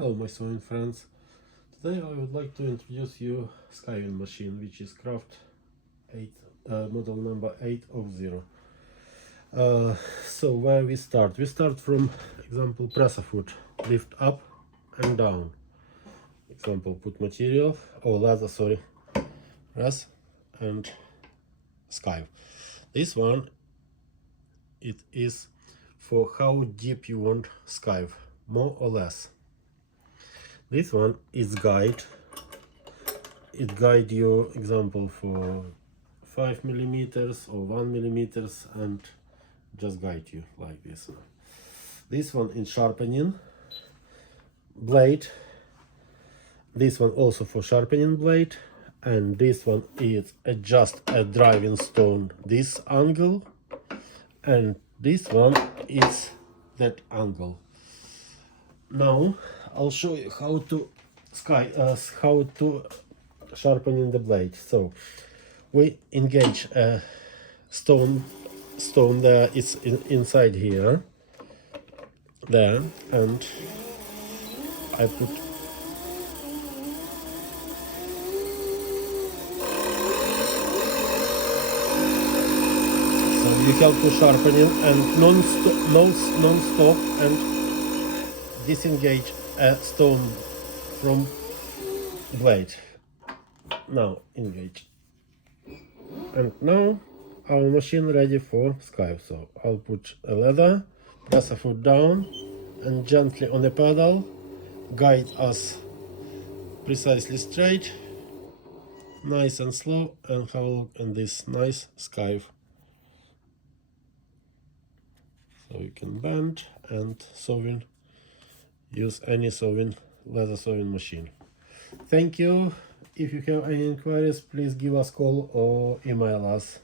Hello my sewing friends. Today I would like to introduce you skiving machine, which is Krafft 8, model number 800. So where we start? We start from example presser foot, lift up and down. Example put material or leather, sorry, press and skive. This one it is for how deep you want skive, more or less. This one is guide. It guide you example for 5 millimeters or 1 millimeters and just guide you like this. This one is sharpening blade. This one also for sharpening blade, and this one is adjust a driving stone this angle, and this one is that angle. Now I'll show you how to sharpening the blade. So we engage a stone there, it's inside here, there, and I put so you have to sharpening and non-stop and disengage a stone from blade. Now engage, and now our machine ready for skive. So I'll put a leather, press a foot down and gently on the pedal guide us precisely straight, nice and slow, and have a look at this nice skive. So you can bend and sewing, use any sewing leather sewing machine. Thank you. If you have any inquiries, please give us a call or email us.